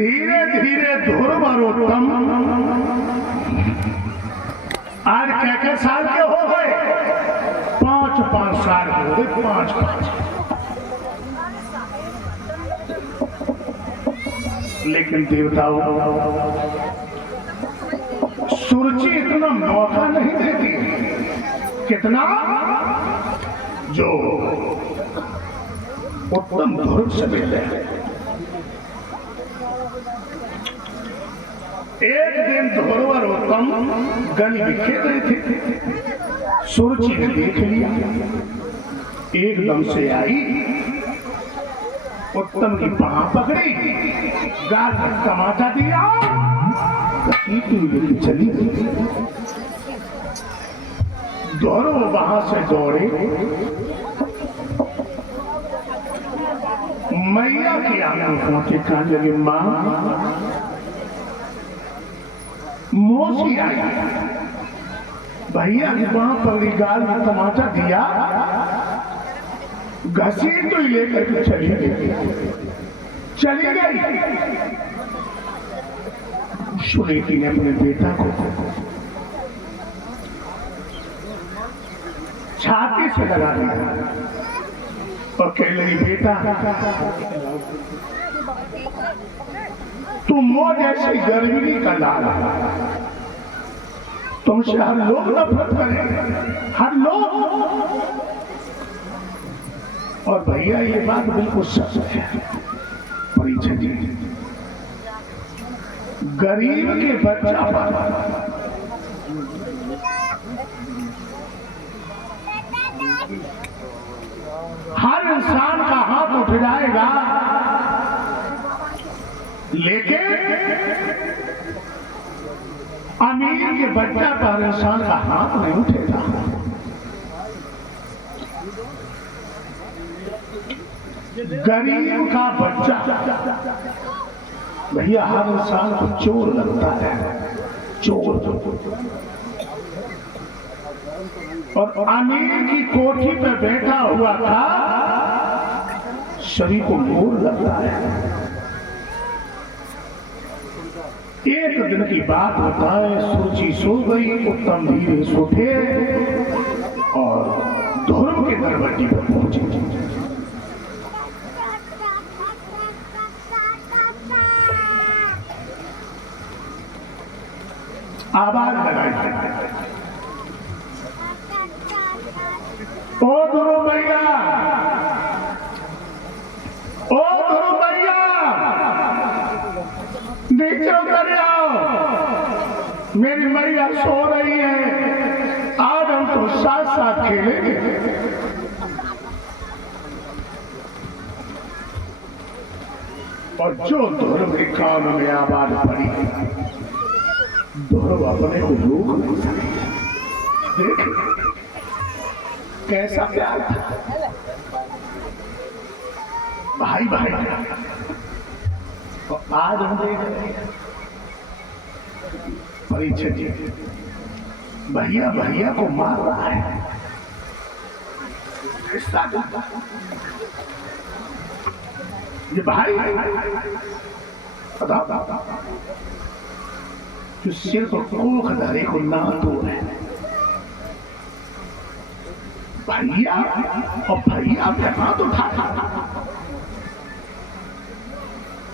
धीरे धीरे ध्रुवरोत्तम आज क्या साल के हो गए? 5-5 साल के हो गए, 5-5। लेकिन देवताओं सुरुचि इतना मौका नहीं देती। कितना? जो उत्तम ध्रुव से मिलते हैं। एक दिन ध्रुवरोत्तम गली में खेल रहे थे, सुरुचि ने देख लिया, एकदम से आई, उत्तम की बाह पकड़ी, गाल पर टमाटा दिया, लेके चली गई। दोनों वहां से दौड़े, मैया की आंखों के कहने लगे, मां मोसी आई, भैया की बाह पकड़ी, गाल में टमाटा दिया, घसीट तो लेकर के चली गई। सुनीति ने अपने बेटा को छाती से लगा दिया और कह लगी, बेटा तुम मो जैसी गर्मी का लाल, तुमसे हर लोग नफरत करेंगे, हर लोग। और भैया ये बात बिल्कुल सच है। परिचय दी, गरीब के बच्चा पाला, हर इंसान का हाथ उठ जाएगा, लेकिन अमीर के बच्चा पर इंसान का हाथ नहीं उठेगा। गरीब का बच्चा भैया हर इंसान को चोर लगता है, चोर। और अमीर की कोठी पे बैठा हुआ था, शरीर को मोर लगता है। एक दिन की बात होता है, सुरुचि सो गई, उत्तम धीरे से उठे और ध्रुव के दरवाजे पर पहुंचे। आवाज लगाई, ओ ध्रुव भैया, ओ ध्रुव भैया, नीचे उतर आओ, मेरी मैया सो रही है, आज हम तो साथ साथ खेलेंगे। और जो ध्रुव के कान में आवाज पड़ी, ध्रुव अपने को रोक नहीं सके। देख कैसा प्यार था, भाई भाई। तो आज हम देख रहे हैं परिचय, भैया भैया को मार रहा है, ये भाई जो सिर्फ कोख धरे को ना तो है, भैया और भैया पे हाथ उठा था,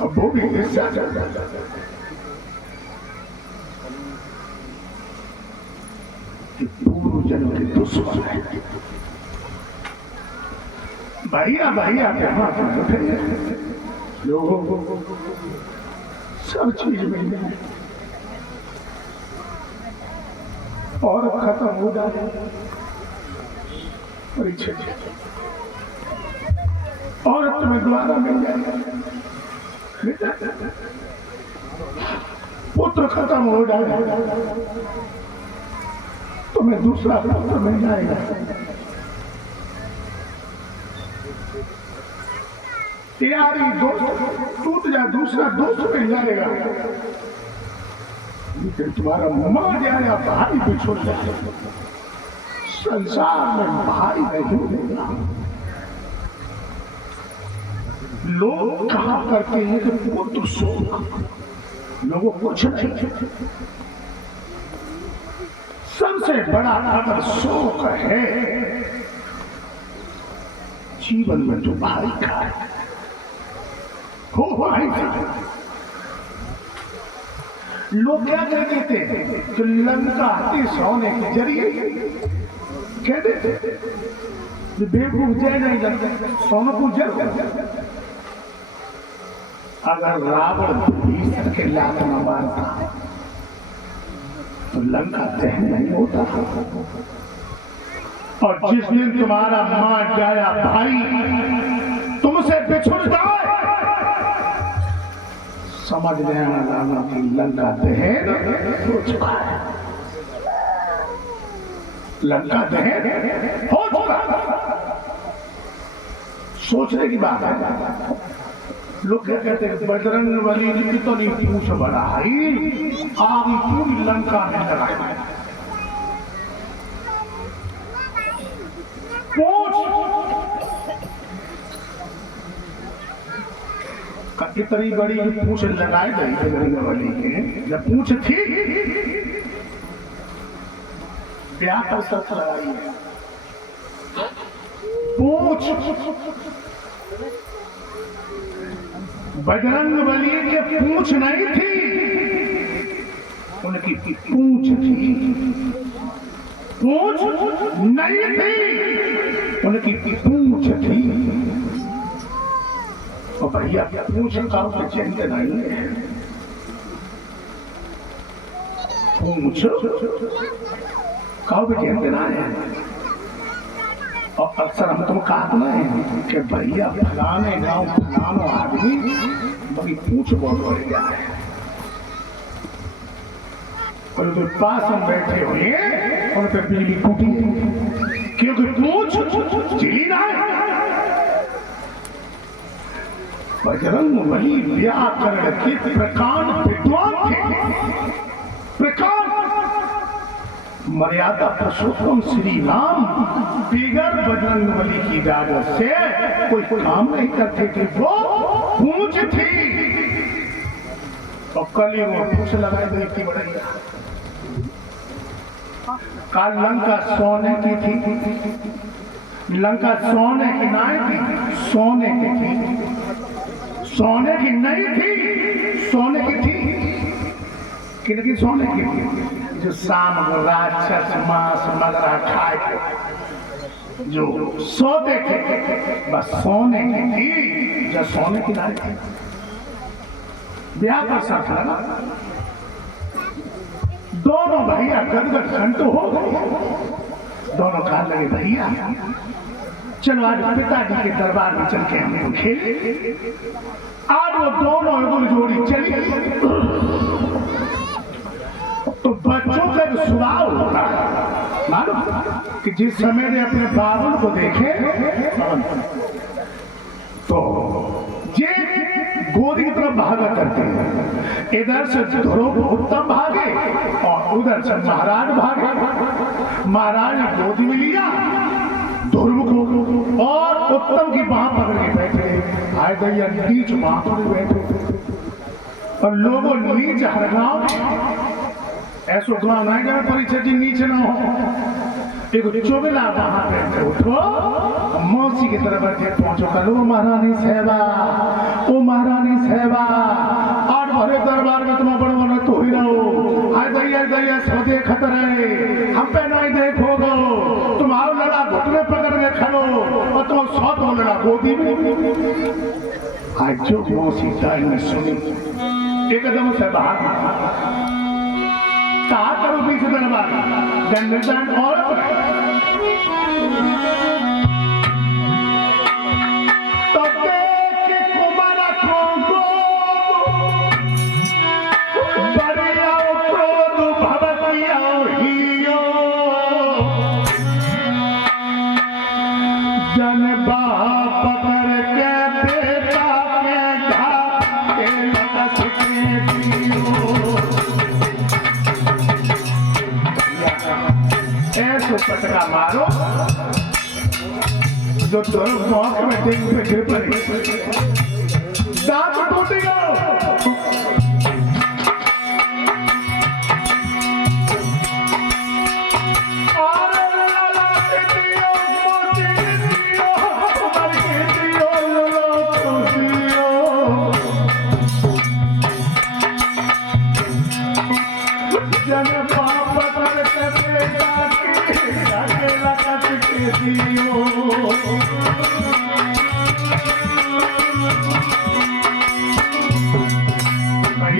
अब वो भी हिस्सा पूर्व जन्म के दुश्मन है। भैया भैया के हाथ उठे, लोगों को सब चीज मिल गई और खत्म हो जाए। परिचय और तुम्हें द्वारा मिल जाएगा, पुत्र खत्म हो जाएगा, तुम्हें दूसरा पुत्र मिल जाएगा। यारी दोस्त टूट जाए, दूसरा दोस्त मिल जाएगा, लेकिन तुम्हारा मां जाए, भाई बिछुड़ जाए, संसार में भाई नहीं मिलेगा। लोग कहा करते हैं कि पुत्र शोक, लोगों को कुछ नहीं। सबसे बड़ा अगर शोक है जीवन में तो भाई का है, हो भाई का। लोग क्या कहते थे कि लंका के सोने के जरिए कहते थे बेवकूफ जय नहीं लगते, सोना को जल। अगर रावण भीषण के लात न मारता तो लंका दहन नहीं होता। और जिस दिन तुम्हारा मां जाया भाई तुमसे बिछुड़ जाए, समझ लेना लाना कि लंका दहन हो चुका है, लंका दहन हो चुका। सोचने की बात है। लोग क्या कहते हैं बजरंग बली की तो नहीं पूछ बढ़ाई, आग पूरी लंका में लगाई। इतनी बड़ी पूछ लगाई गई बजरंग बली के, जब पूछ थी ब्याह पर शर्त लगाई है। पूछ बजरंग बली के पूछ नहीं थी, उनकी पूछ थी। पूछ नहीं थी, उनकी पूछ थी। और भैया पूछ का चिंता नहीं है, पूछ का चिंता है। और अक्सर हम तुम कहते हैं कि भैया फलाने गांव फलानो आदमी बड़ी पूछ बहुत बढ़ गया है, और जो पास हम बैठे हुए उन पर बिजली टूटी है, क्योंकि पूछ चिली ना है। बजरंग बली व्याकरण के प्रकांड विद्वान थे, प्रकांड मर्यादा पुरुषोत्तम श्री राम बिगर बजरंग बली की इजाजत से कोई काम नहीं करते थे। वो पूछ थी और कल वो पूछ लगाई गई थी बढ़िया। काल लंका सोने की थी, लंका सोने की नहीं थी, सोने की थी, सोने की नहीं थी, सोने की थी। किनकी सोने की थी? जो शाम को राक्षस मांस मगरा खाए जो सोते थे, बस सोने की थी, जो सोने की नहीं थी। ब्याह का साथ लगा, दोनों भैया गदगद घंटो हो गए। दोनों कहा लगे भैया चलो आज पिताजी के दरबार में चल के हम खेले। आज वो दोनों गुल जोड़ी चली। तो बच्चों का जो स्वभाव होता है मालूम कि जिस समय में अपने बाबुल को देखे तो ये गोदी की तरफ भागा करते हैं। इधर से ध्रुव उत्तम भागे और उधर से महाराज भागे। महाराज ने गोदी में लिया ध्रुव को और उत्तम की बाह पकड़ के बैठे। आए दैया नीच बाह पकड़ बैठे और लोगों नीच हर गांव ऐसो गांव नहीं जहाँ परिचय जी नीचे ना हो। एक चोबला वहां बैठे उठो मौसी की तरफ बैठे पहुंचो कल वो महारानी सेवा, ओ महारानी सेवा आठ भरे दरबार में तुम बड़ो न तो ही रहो। आय दैया सौदे खतर है, हम पे नहीं देखोगो। तुम्हारा लड़ा घुटने पकड़ के खड़ो और तुम सौ तो लड़ा गोदी में। आज जो मौसी दाई ने सुनी एकदम से बाहर कहा करो पीछे दरबार दंड और तो देख कुमारा को बढ़िया क्रोध भवतिया हियो जन बाप पकड़ के बेटा के घाट के लटक के ऐसो पटका मारो जो दोनों मौके में देख पे गिर पड़े।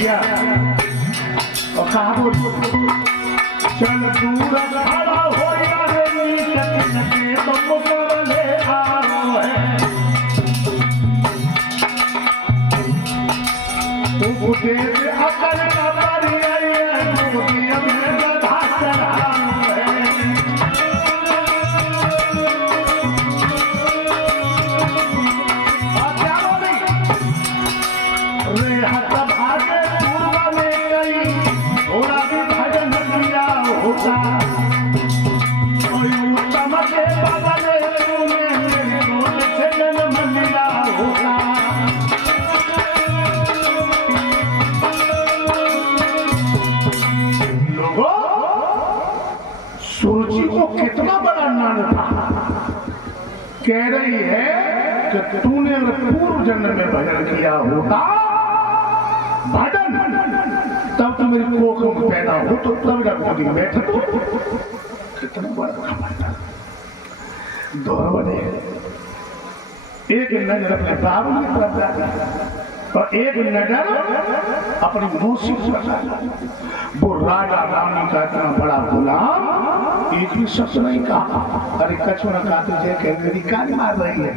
किया और कहा बोल चल दूर खड़ा हो या रे के तो मुकरले आओ है तू देव अकल का बारी आई है मोदी में गधा चढ़ा सुरुचि को कितना बड़ा नाम था। कह रही है कि तूने अगर पूर्व जन्म में भजन किया होता भजन तब तो मेरी कोख में पैदा हो तो तब जब कभी बैठे तो कितना बड़ा खबर था। दोनों ने एक नजर अपने बाबू की तरफ डाली और एक नजर अपनी मौसी पर डाली। वो राजा रानी का इतना बड़ा गुलाम एक भी शब्द नहीं कहा। अरे कछुआ का तुझे कह मेरी कान मार रही है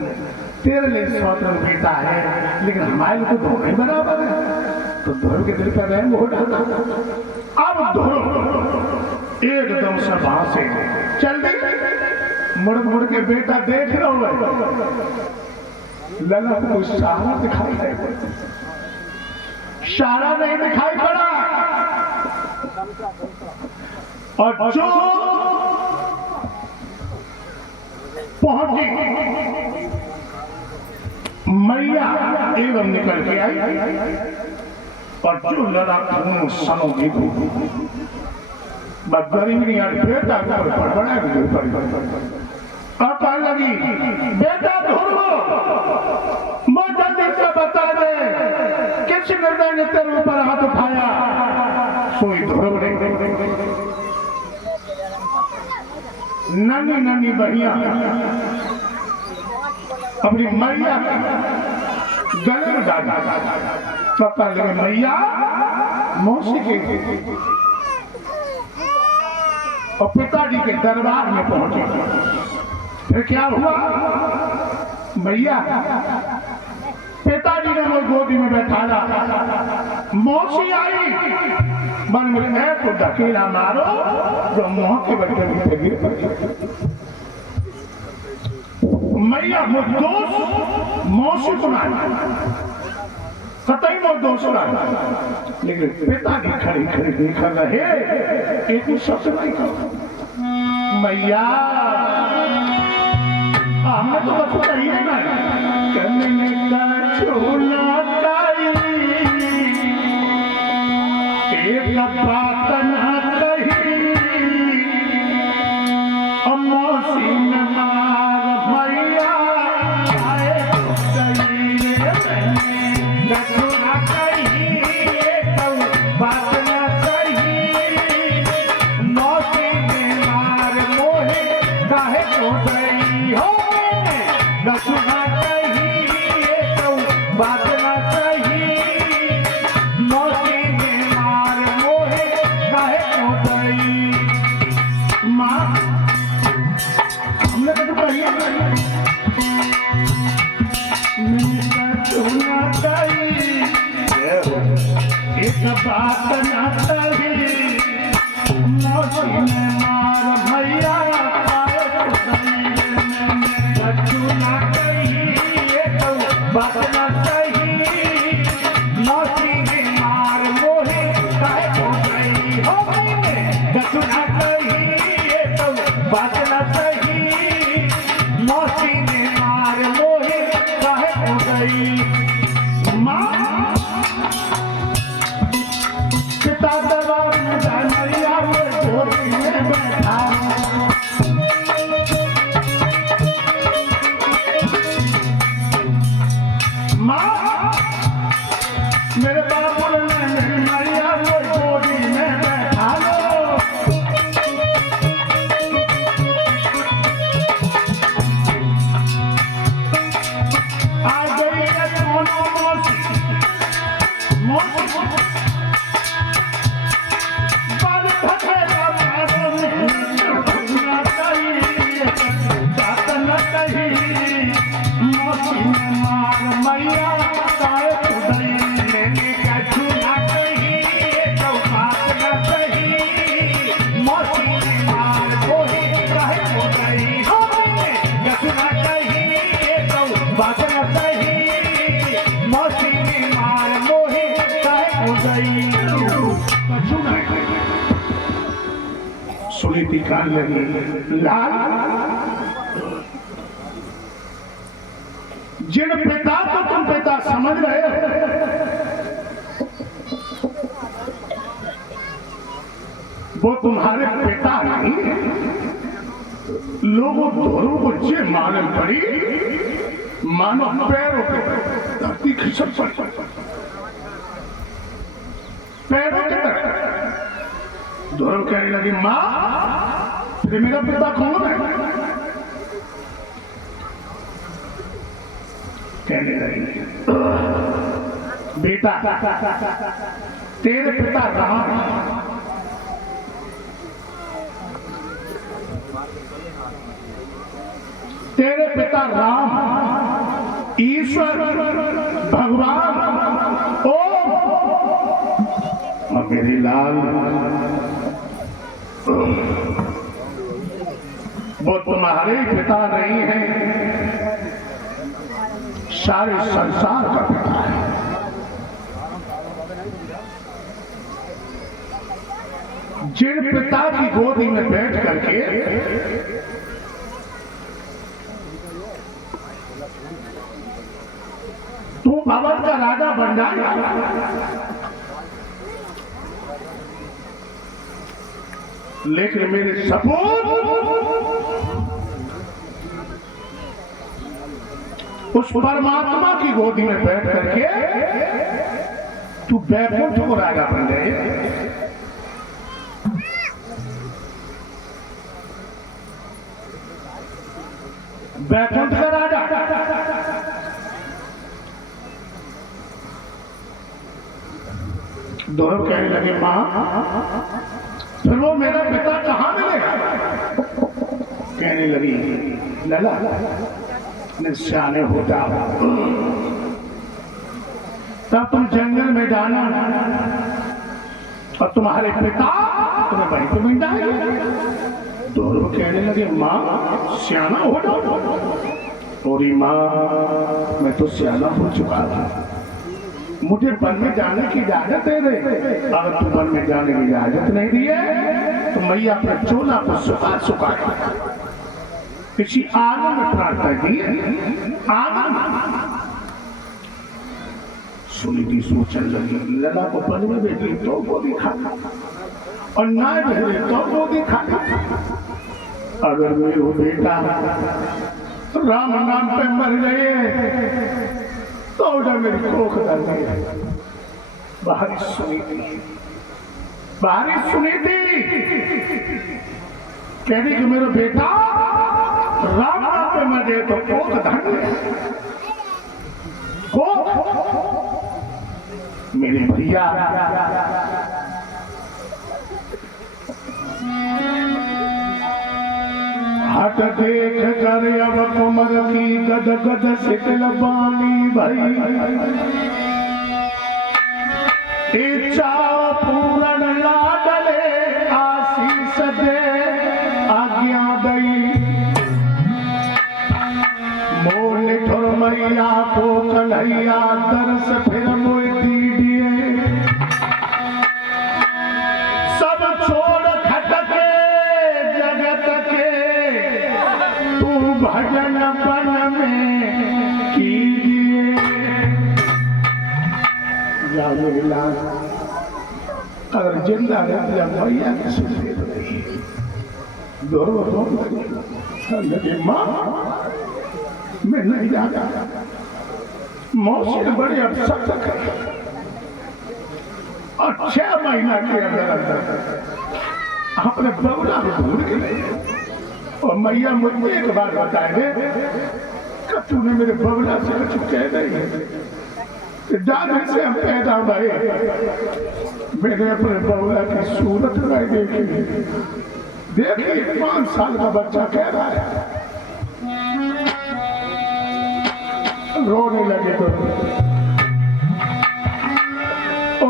तेरे लिए स्वतंत्र बेटा है लेकिन हमारे तो दोनों ही बराबर है। तो दोनों के दिल पर रहम हो जाता। अब दोनों एकदम से वहां से चल गई। मुड़ मुड़ के बेटा देख रहा हूं लला को सारा दिखाई दे सारा नहीं दिखाई पड़ा और जो पहुंची मैया एवं निकल के आई और जो लड़ा खून सनो भी गरीबी बेटा बड़ा और कहने लगी बेटा ध्रुव जल्दी से बता दे किस निर्दय ने तेरे ऊपर हाथ उठाया। सोई ध्रुव ने नन्ही नन्ही बहिया अपनी मैया गले में डाला तो लगे मैया मौसी के और पिताजी के दरबार में पहुंचे। फिर क्या हुआ मैया पिताजी ने वो गोदी में बैठाया मौसी आई मन में मैं तो धकेला मारो जो मुंह के बच्चे भी गिर पड़े। मैया वो दोष मौसी सुनाई कतई वो दोष सुनाई लेकिन पिताजी खड़ी खड़ी देखा रहे एक शब्द नहीं कहा। मैया हमने तो बस कहिए ना कमने का छोला एक बात ना कही मौसी न मार मैया आए छोला कही बात ना कही मौसी ने मार मोहे काहे तो गई हो सुना कही तो बात ना कही मौसी ने मार मोहे काहे तो गई। माँ हमने तो कही सुना कही एक बात ना कही मौसी ने मार भैया बात ना कही मौसी ने मार मोहे काहे तो गई हो सुना कही तो बात ना कही मौसी ने मार मोहे काहे तो गई। माँ बेटी कहने लगी, लाल, जिन पिता को तुम पिता समझ रहे हो वो तुम्हारे पिता नहीं। लोगों दोनों को जे मालूम पड़ी मानो पैरों पे धरती खिसक पड़ी, पैरों की तरह। दोनों कहने लगी, माँ फिर मेरा पिता कौन है? कहने लगी, बेटा तेरे पिता राम है। तेरे पिता राम ईश्वर भगवान ओम। और मेरी लाल वो तुम्हारे पिता नहीं है, सारे संसार का पिता है। जिन पिता की गोदी में बैठ करके तू अवध का राजा बन जाएगा, लेकिन मेरे सपूत उस परमात्मा की गोदी में बैठ करके तू बैकुंठ को राजा बन जाए। बैकुंठ का राजा। दोनों कहने लगे, मां फिर वो मेरा पिता कहां मिलेगा? कहने लगी, लला निशाने हो जाओ, तब तुम जंगल में जाना और तुम्हारे पिता तुम्हें वहीं पे मिल जाएंगे। दोनों कहने लगे, मां सियाना हो जाओ। और मां मैं तो सियाना हो चुका था, मुझे वन में जाने की इजाजत दे दे। अगर तू वन में जाने की इजाजत नहीं दी है तो मैया अपने चोला को सुखा सुखा किसी आंगन में प्रार्थना की। आंगन सुनिधि सोचने लगी, लला को वन में भेजी तो वो दिखा और ना भेजे तो वो दिखा। अगर मेरे बेटा राम नाम पे मर गए तो उधर मेरी कोख दल गई। बारिश सुनी थी, बारिश सुनी थी, कह दी कि मेरा बेटा राम नाम पे मर गए तो कोख धन कोख। मेरे भैया हट देख कर अब कुमर की गद गद शीतल बानी भई। इच्छा पूरण लाडले आशीष दे आज्ञा दई। मोल ठुर मैया को कन्हैया दर्श फिर मोई दीजिए। सब छोड़ खटके जगत के भजन बन में कीजिए। अगर जिंदा रहती भैया की सुनते दोनों लगे, माँ मैं नहीं जाता। मौसी बड़े अवसर तक और 6 महीना के अंदर अंदर अपने बबला को भूल गए। और मैया मुझे एक बात बताए दे, कब तूने मेरे बबला से कुछ कह नहीं। दादा से हम पैदा हुए, मैंने अपने बबला की सूरत नहीं देखी। देखिए 5 साल का बच्चा कह रहा है, रोने लगे तो ओ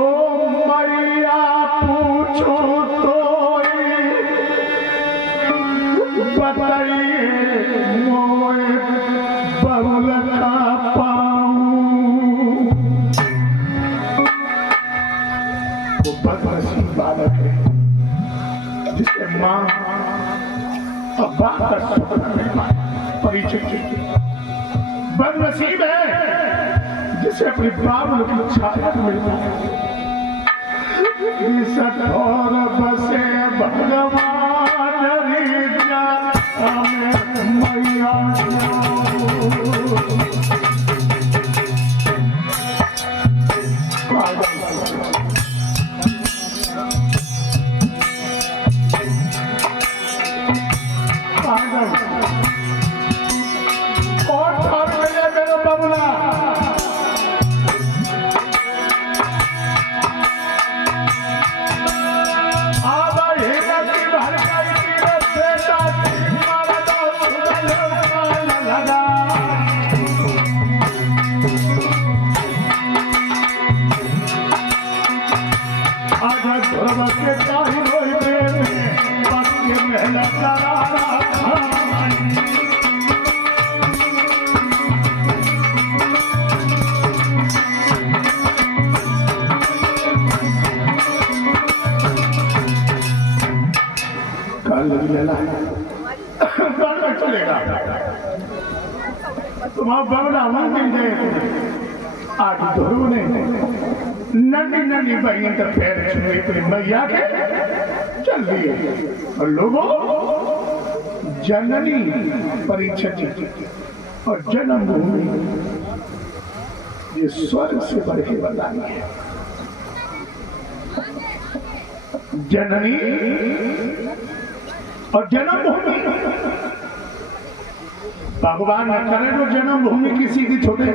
मैया पूछो तो बताइए मोए बबुल का पाऊं। वो बदमाशी बालक है जिसे माँ और बाप का शुक्र नहीं माना। परीक्षित बदनसीब है जिसे अपने बाप की छाया मिलता है। और बसे भगवान मैया चलेगा तुम्हारा बगड़ा मिल जाए। आज धोरू ने नन्ही नन्ही बहन का पैर छुए अपनी मैया के चल दिए। और लोगों जननी परीक्षा और जन्मभूमि ये स्वर्ग से बढ़ के बतानी है। जननी और जन्मभूमि भगवान न करे तो जन्मभूमि किसी की छोटे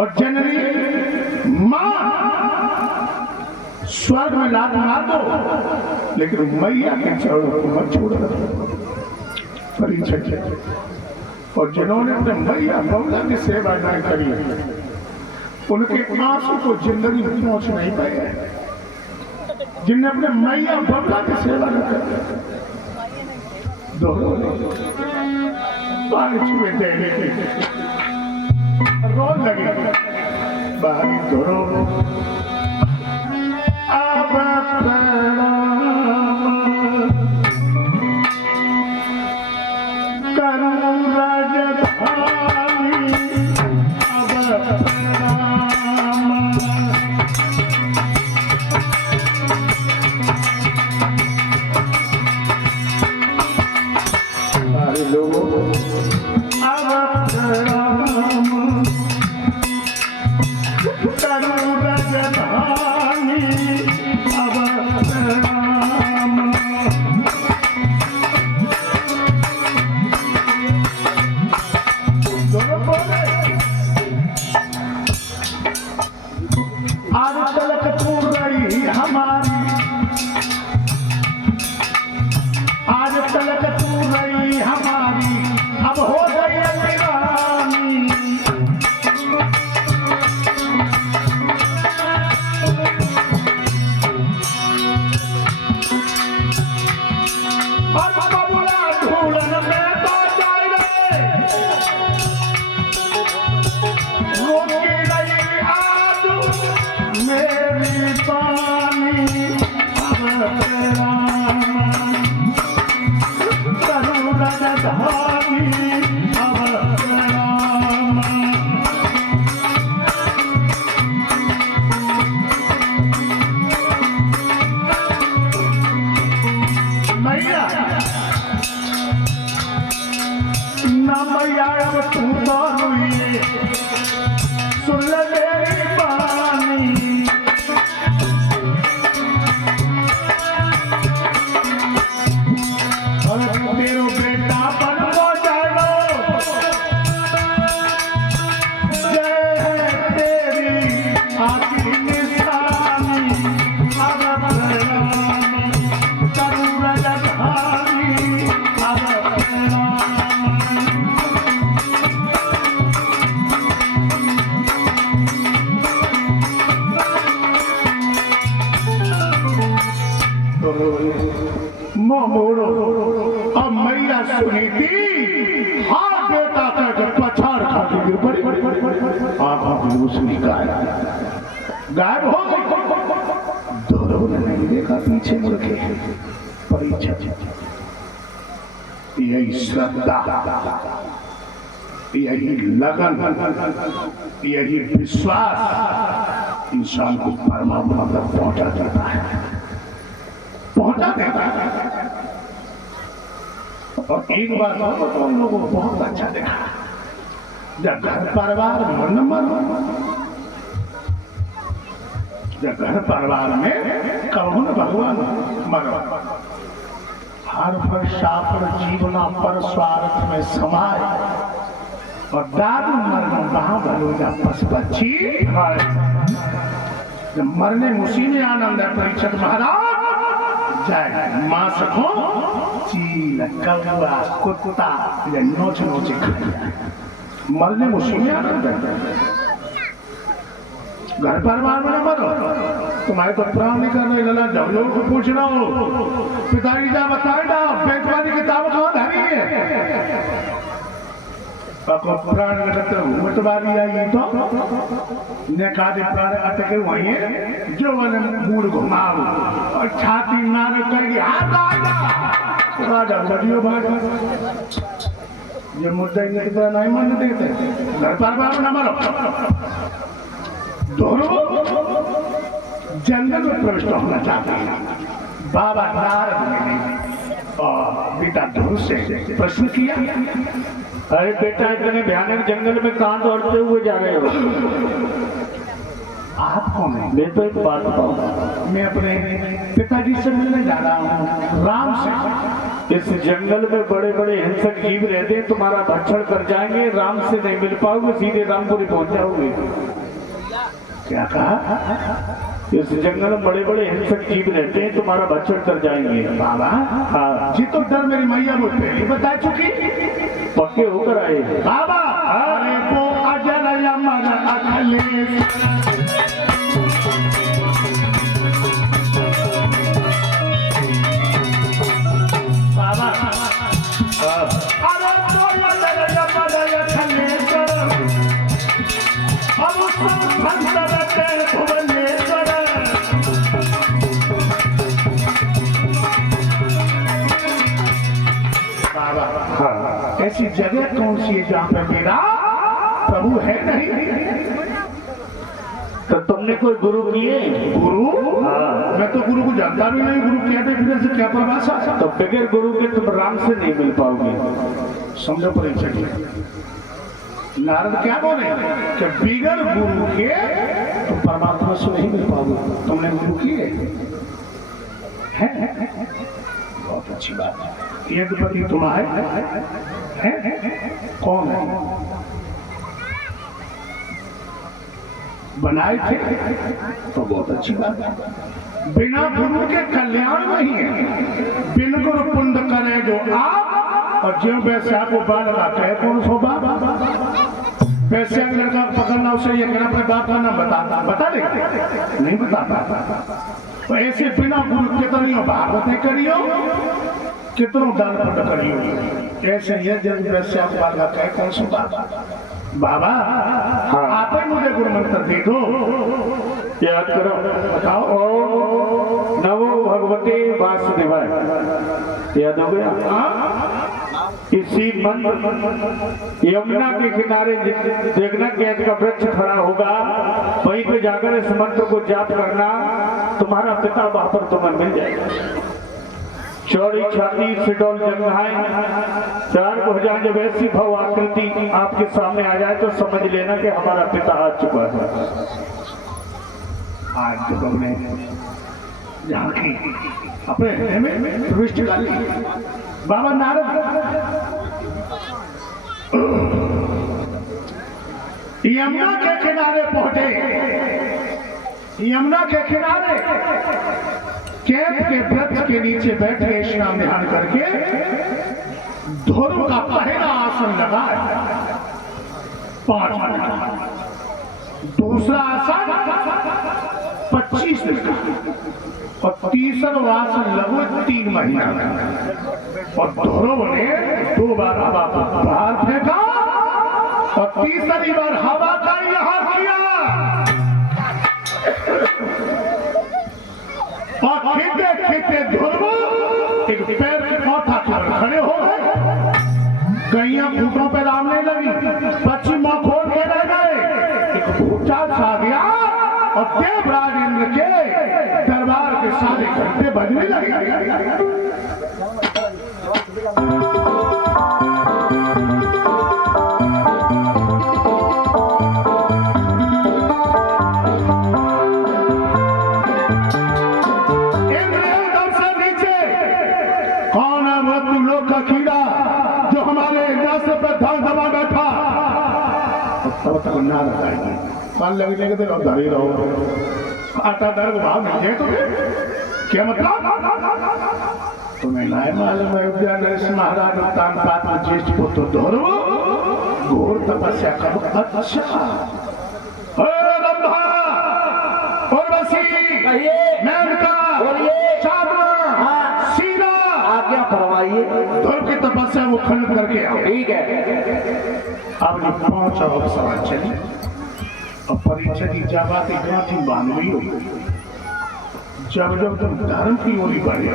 और जननी मां स्वर्ग में लात मार दो लेकिन मैया के चरणों को मत छोड़ो। परीक्षा और जिन्होंने अपने मैया बमला की सेवा नहीं करी उनके आंसू को जिंदगी में पहुंच नहीं पाए। जिनने अपने मैया बमला की सेवा न करी दोनों पानी छुए देने के रोज लगे बाहरी दोनों अब करूं राजधानी अब मोड़ो अब मैया सुनी थी हाँ बेटा का पछाड़ खाती गिर पड़ी आप दूसरी गायब हो गई। दोनों ने नहीं देखा पीछे मुड़ के परीक्षा यही श्रद्धा, यही लगन, यही विश्वास इंसान को परमात्मा तक पहुंचा देता है, पहुंचा देता है। और एक बात और तो हम लोगों को बहुत अच्छा देखा, जब घर परिवार जब घर परिवार में कौन भगवान मरो हर पर शापर जीवना पर स्वार्थ में समाय और दारू मरना वहां भलो जा पशुपक्षी जब मरने उसी में आनंद है। परीक्षित महाराज जाए मां सको चील कौवा कुत्ता या नोच नोचे मरने उसी में आनंद है। घर परिवार में मरो तुम्हारे तो प्राण निकलने लला झगड़ों को पूछ रहा हो पिताजी जा बताए ना बेटवानी किताब कहाँ धरी है प्राण घटत बारी आई तो ने कादे प्राण अटके वहीं जो मैंने मूड घुमाओ और छाती मारे कहेगी राजा बदियो भाग ये मुद्दा इतना नहीं मन देते। घर परिवार में मरो दोनों जंगल में प्रविष्ट होना चाहते हैं। बाबा नारद ने और बेटा ध्रुव से प्रश्न किया, अरे बेटा इतने भयानक जंगल में कहाँ दौड़ते हुए जा रहे हो? आप कौन है? मैं तो एक बात बताऊं, मैं अपने पिताजी से मिलने जा रहा हूँ राम से। इस जंगल में बड़े बड़े हिंसक जीव रहते हैं, तुम्हारा भक्षण कर जाएंगे, राम से नहीं मिल पाओगे, सीधे रामपुरी पहुंच जाओगे। क्या कहा? इस जंगल में बड़े बड़े हिंसक जीव रहते हैं, तुम्हारा भक्षण कर जाएंगे। बाबा हाँ जी तो डर मेरी मैया मुझ पे बता चुकी, पक्के होकर आए बाबा। अरे वो अजर अमर अखिलेश बाबा, अरे वो अजर अमर अखिलेश अब सब भक्तरते भुवनेश्वर। बाबा हाँ ऐसी जगह कौन सी है जहाँ पे मेरा प्रभु है नहीं? तो तुमने कोई गुरु किए? गुरु? हाँ। मैं तो गुरु को जानता भी नहीं, गुरु क्या फिर से क्या परिभाषा? तो बगैर गुरु के तुम राम से नहीं मिल पाओगे। समझो परीक्षा नारद क्या बोले कि बिगर गुरु के तुम परमात्मा से नहीं मिल पाओगे। तुमने गुरु किए हैं? बहुत अच्छी बात है। यज्ञपति तुम्हारे हैं? कौन है? बनाए थे तो बहुत अच्छी बात है। बिना गुरु के कल्याण नहीं है। बिन गुरु पुण्य करे जो आप और जो वैसे आपको बाल लगाते हैं कौन सो बाप? वैसे लड़का पकड़ना उसे ये कहना अपने बाप का नाम बता देगा? नहीं बताता। तो ऐसे बिना गुरु कितनी भागवतें करियो, कितनों दान पुण्य करियो, ऐसे ये जब वैसे आप बाल लगाते हैं कौन सो बाप? बाबा हाँ। आप ही मुझे गुरु मंत्र दे दो, याद करो। बताओ। ओम नमो भगवते वासुदेवाय, याद हो गया? इसी मंत्र यमुना के किनारे देखना कैद का वृक्ष खड़ा होगा, वहीं पे जाकर इस मंत्र को जाप करना, तुम्हारा पिता वहां पर तुम्हें मिल जाएगा। चौड़ी छाती सिडोल जंघाएं चार भुजाएं, जब ऐसी भव आकृति आपके सामने आ जाए तो समझ लेना कि हमारा पिता आ चुका है। आज जब हमने यहाँ की अपने हृदय में प्रविष्ट कर ली, बाबा नारद यमुना के किनारे पहुंचे। यमुना के किनारे कैंप के वृक्ष के नीचे बैठ के स्नान ध्यान करके ध्रुव का पहला आसन लगाया 5 मिनट, दूसरा आसन 25 मिनट और तीसरा आसन लगभग 3 महीना। और ध्रुव ने 2 बार हवा को बाहर फेंका और तीसरी बार हवा का यहाँ किया और खींचते खींचते ध्रुव एक पैर के माथा पर खड़े हो गए वापस आ गया और देवराज इंद्र के दरबार के सारे घंटे बजने लगे। ना कान लगे लेके तेरे धरे रहो आटा दर भाव मिल जाए तुम्हें क्या मतलब तुम्हें नाय मालूम अयोध्या नरेश महाराज उत्तान पात्र ज्येष्ठ पुत्र धर्म घोर तपस्या करो। अच्छा उर्वशी मेनका सीता आज्ञा फरमाइए। ध्रुव की तपस्या वो खंड करके आओ। ठीक है। अब 5 और सवाल चली और परीक्षा की जाबाती गांठी बांधवी हुई। जब जब तुम धर्म की ओर बढ़े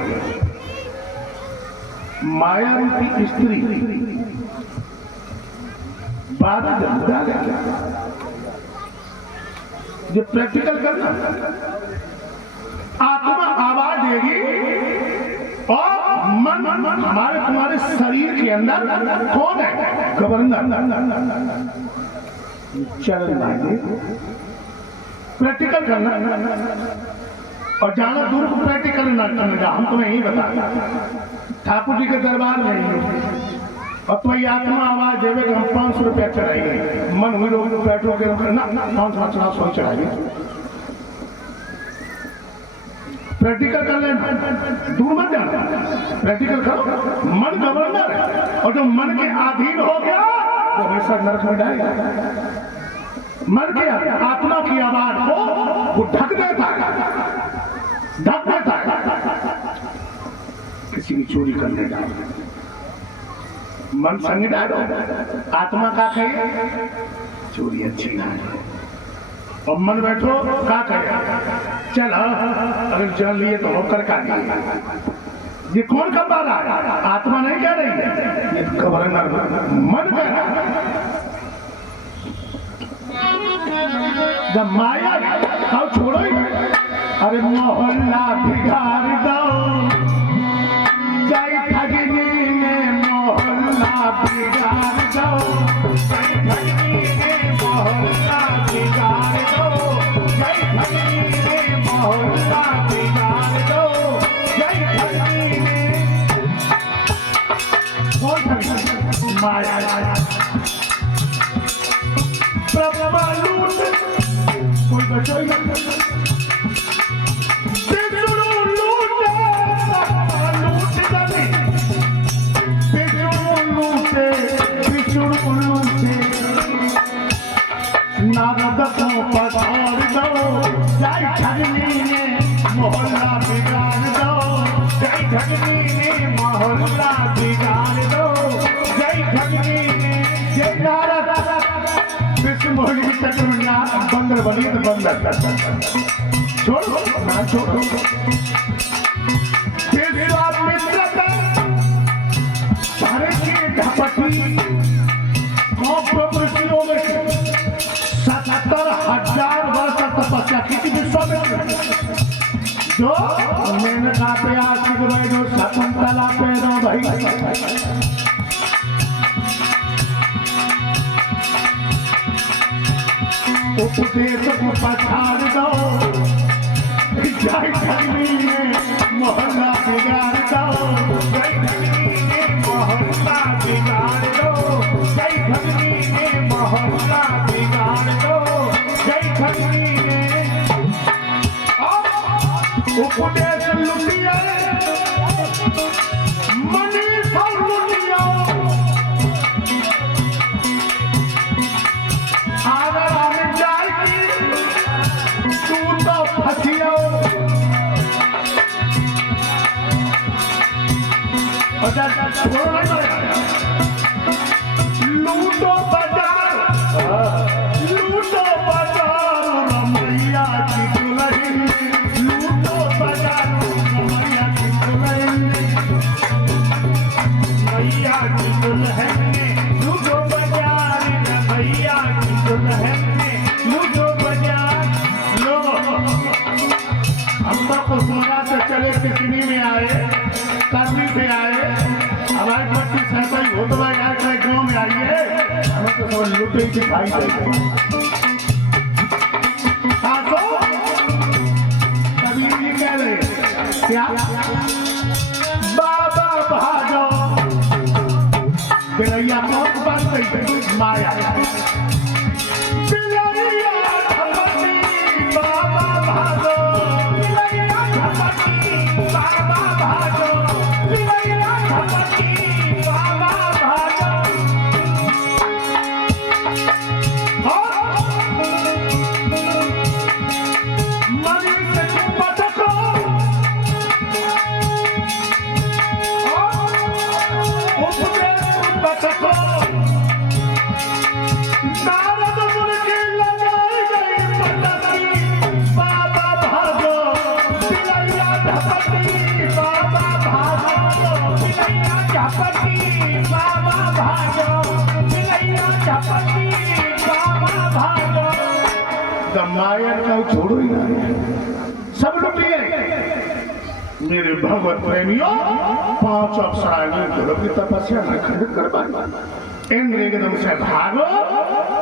माया रूपी स्त्री बाधा जमदा ये प्रैक्टिकल करना आत्मा आवाज देगी और मन हमारे तुम्हारे शरीर के अंदर कौन है गवर्नर चल लागे प्रैक्टिकल करना और जाना दूर को प्रैक्टिकल ना करना। हम तुम्हें यही बता ठाकुर जी के दरबार में और तुम्हें आत्मा आवाज देवे कि हम 500 रुपया चढ़ाएंगे मन हुई लोग बैठोगे ना 500 चढ़ाएंगे। प्रैक्टिकल कर लेना दूर मत जाना प्रैक्टिकल करो। मन गवर्नर है और जो मन के अधीन हो गया वो हमेशा नरक में जाएगा। मन के आत्मा की आवाज को वो ढक देता है। किसी की चोरी करने जाओ मन संग डालो आत्मा का कहे चोरी अच्छी ना है और मन बैठो का कहे चल अगर जान लिए तो होकर का लिए। ये कौन कब रहा है आत्मा नहीं कह रही है ये गवर्नर मन कह रहा है। जब माया खाओ छोड़ो ही अरे मोहल्ला बिगाड़ दो जय ठगनी में मोहल्ला बिगाड़ दो जय ठगनी में मोहल्ला बिगाड़ दो जय ठगनी में मोहल्ला बिगाड़ दो जय ठगनी में कौन ठगनी माया कोई बचो ही मोहल्ला बिगाड़ दो जय ठगनी ने मोहल्ला बिगाड़ दो जय ठगनी ने जय नारद विष्णु मोहिनी चक्रना बंदर बनी तो बंदर छोड़ो ना छोड़ो विश्वामित्र भारत की ढपटी ऋषियों में 70,000 वर्ष तपस्या की थी विश्वामित्र जो मेनका पे आशिक भाई जो शकुंतला पे दो भाई उपदेश को पछाड़ दो जय ठगनी में मोहल्ला बिगाड़ दो जय ठगनी में मोहल्ला बिगाड़ दो जय ठगनी में मोहल्ला बिगाड़ दो जय ठगनी में उपदेश लुटिया मनीष लुटिया आगर जाएगी तू तो फसियो लूटो बाजार लूटो बाजार रमैया की दुल्हन लूटो बाजार रमैया की दुल्हन मैया की दुल्हन लूटो बाजार रमैया की दुल्हन लूटो बाजार कुसुमरा से चले किसनी में आए, करनी पे आए, हमारे पट्टी सहता ही हो तो भाई यार कहीं गाँव में आइए, हमें तो सब लुटे ही दिखाई देते। हाँ तो कबीर जी कह रहे क्या, बाबा भागो बिलैया कौन बन गई माया, बिलैया धपटी बाबा भागो, बिलैया धपटी बाबा भागो, बिलैया धपटी बाबा भागो। मरी से पटको पटको नारद मुनि की लगाई गई पटकी, बाबा भागो बिलैया धपटी बाबा भागो, बिलैया धपटी बाबा भागो, बिलैया धपटी बाबा भागो। माया का छोड़ो ही ना, सब लुट लिए। मेरे भगवत प्रेमियों, 5 अप्सराएं ध्रुव की तपस्या में खंडित करवाई। इंद्र एकदम से भागो,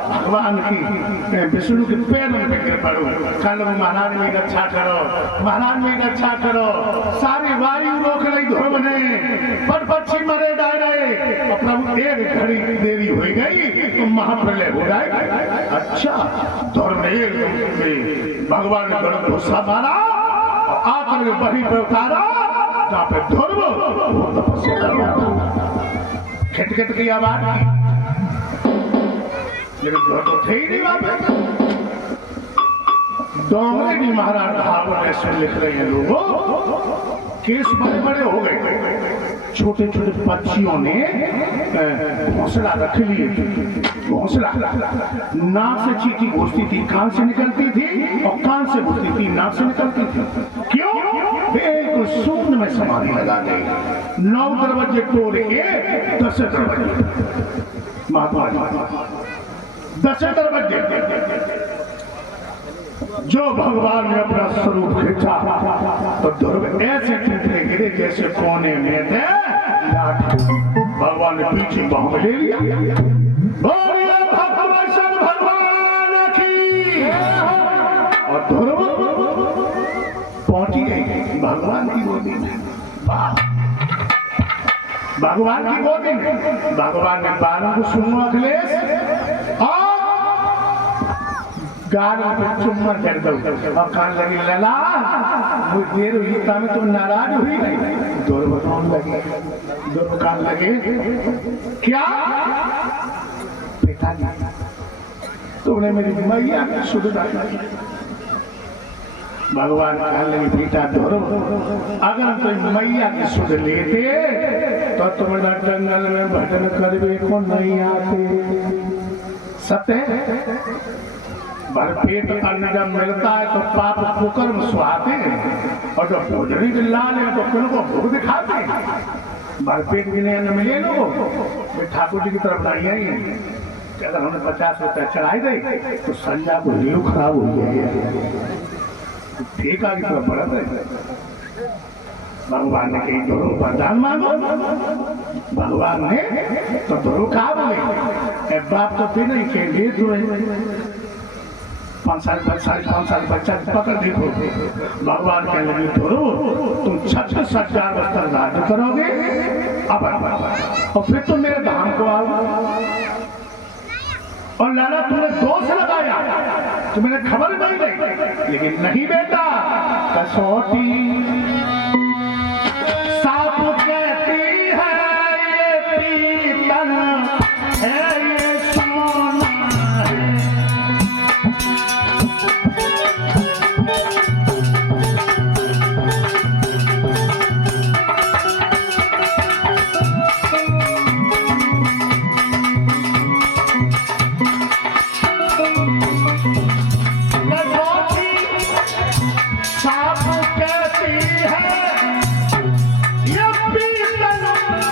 भगवान की विष्णु के पैरों पे गिर पड़ो, कल महाराज में रक्षा करो, महाराज में रक्षा करो। सारी वायु रोक रही ध्रुव ने, पट पक्षी मरे डाले, और प्रभु एक घड़ी देरी हो गई तो महाप्रलय हो जाएगा। अच्छा ध्रुव ने भगवान ने बड़ा गुस्सा मारा, आकर के बही पे उतारा, जहाँ पे ध्रुव वो तपस्या कर रहा था। खिटखिट की आवाज की, लेकिन ध्रुव तो थे ही नहीं वहां पे। डोंगरे भी महाराज भागवत ऐसे लिख रहे हैं लोगों, केस बड़े बड़े हो गए, छोटे छोटे पक्षियों ने घोंसला रख लिए। घोंसला नाक से चींटी घुसती थी, कान से निकलती थी, और कान से घुसती थी, नाक से निकलती थी। क्यों? बिल्कुल शून्य में समाधि लगा गई। 9 दरवाजे तोड़ के 10 दरवाजे महात्मा 10 दरवाजे। जो भगवान ने अपना स्वरूप खींचा तो ध्रुव ऐसे टूटने गिरे जैसे कोने में थे लाठी। भगवान ने पीछे बाहों में ले लिया। बोलिए भगवान भगवान की। और ध्रुव पहुंची गई भगवान की गोदी में। भगवान की गोदी में भगवान ने बालों को सुनो अखिलेश और गालों पे चुम्मा कर दो और कान लगी लला वो देर हुई में तुम नाराज हुई ध्रुव कान लगे ध्रुव कान लगे क्या पिताजी तुमने मेरी मैया की सुविधा की। भगवान कान लगी बेटा ध्रुव अगर तुम मैया की सुध लेते तो तुम्हारा जंगल में भजन करवे को नहीं आते। सत्य भरपेट अन्न जब मिलता है तो पाप कुकर्म सुहाते हैं और जब भोजनी के लाल है तो फिर को भोग दिखाते हैं। भरपेट के लिए अन्न मिले लोग ठाकुर जी की तरफ नहीं आई अगर हमने 50 रुपया चढ़ाई गई तो संजा को लीलू खराब हो गया ठेका की तरफ बढ़ रहे। भगवान ने कही ध्रुव वरदान मांगो। भगवान ने तो ध्रुव कहा बोले बाप तो फिर नहीं के लिए तुम्हें 5 साल बच्चा पकड़ देखो। भगवान कह लगे ध्रुव तुम 36 हजार बस्तर राज्य करोगे अब और फिर तुम मेरे धाम को आओ। और लाला तुमने दोष लगाया तो मैंने खबर नहीं दी लेकिन नहीं बेटा कसौटी साप कहती है ये पीतल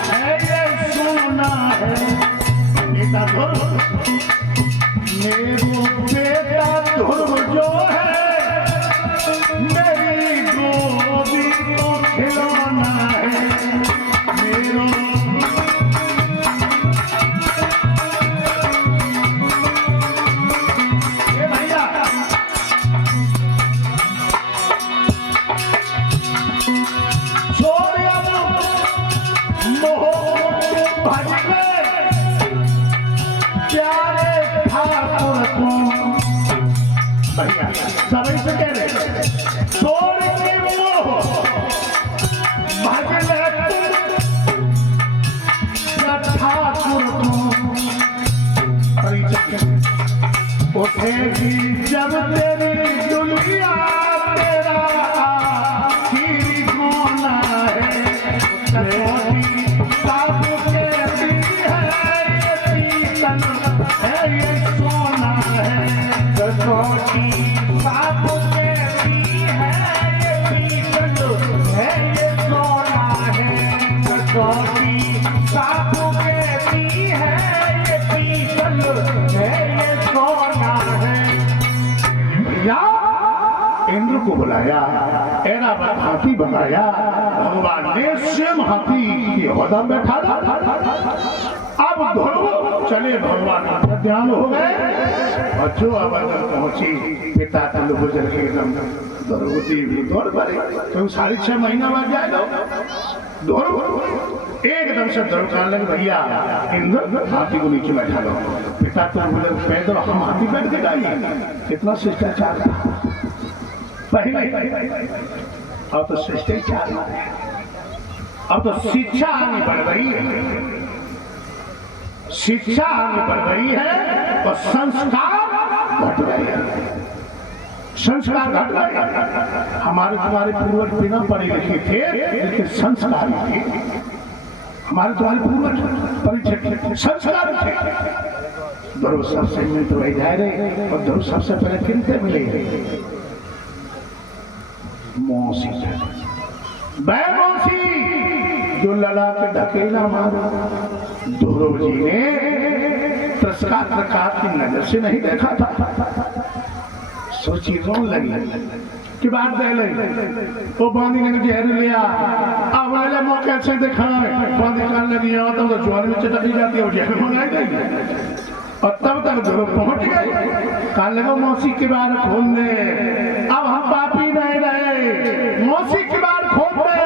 है ये सोना है। मेरा बेटा ध्रुव जो है मेरी कैसे कह रहे तोड़ के मोह भजन ठाकुर को उठेगी जब तेरी दुनिया तेरा आखिरी होना है कसौटी साफ कहती है ये पीतल है ये सोना है कसौटी साफ कहती है ये पीतल है ये सोना है कसौटी साफ कहती है ये पीतल है ये सोना है। या इंद्र को बुलाया ऐरावत हाथी बनाया भगवान ने स्वयं हाथी की होदा में बैठा अब ध्रुव चले भगवान का ध्यान हो गए और जो अवधर पहुंची पिता तल गुजर के एकदम ध्रुवती भी दौड़ पड़े तो 6.5 महीना बाद जाएगा ध्रुव एकदम से ध्रुव कहने लगे भैया इंद्र हाथी को नीचे बैठा लो पिता तल गुजर पैदल हम हाथी बैठ के जाइए कितना शिष्टाचार था पहले अब तो शिष्टाचार अब तो शिक्षा आगे बढ़ रही है शिक्षा आगे बढ़ रही है और संस्कार घट रहे हैं संस्कार घट रहे हैं हमारे तुम्हारे पूर्वज बिना पढ़े लिखे थे लेकिन संस्कार थे हमारे तुम्हारे पूर्वज परीक्षक संस्कार थे ध्रुव सबसे मिलते हुए जा रहे और ध्रुव सबसे पहले किनसे मिले मौसी मौसी जो लला के ढकेला मारो ध्रुव जी ने तिरस्कार प्रकार की नजर से नहीं देखा था सोची रोन लगी कि बात दे ले वो बांधी ने जहर लिया अब वाले मौके से देखा बांधी कर लगी तो ज्वार में चटकी जाती है वो जहर मंगाई गई और तब तक ध्रुव पहुंच गए कान लगा मौसी के बार खोल दे अब हम पापी नहीं रहे मौसी के बार खोल दे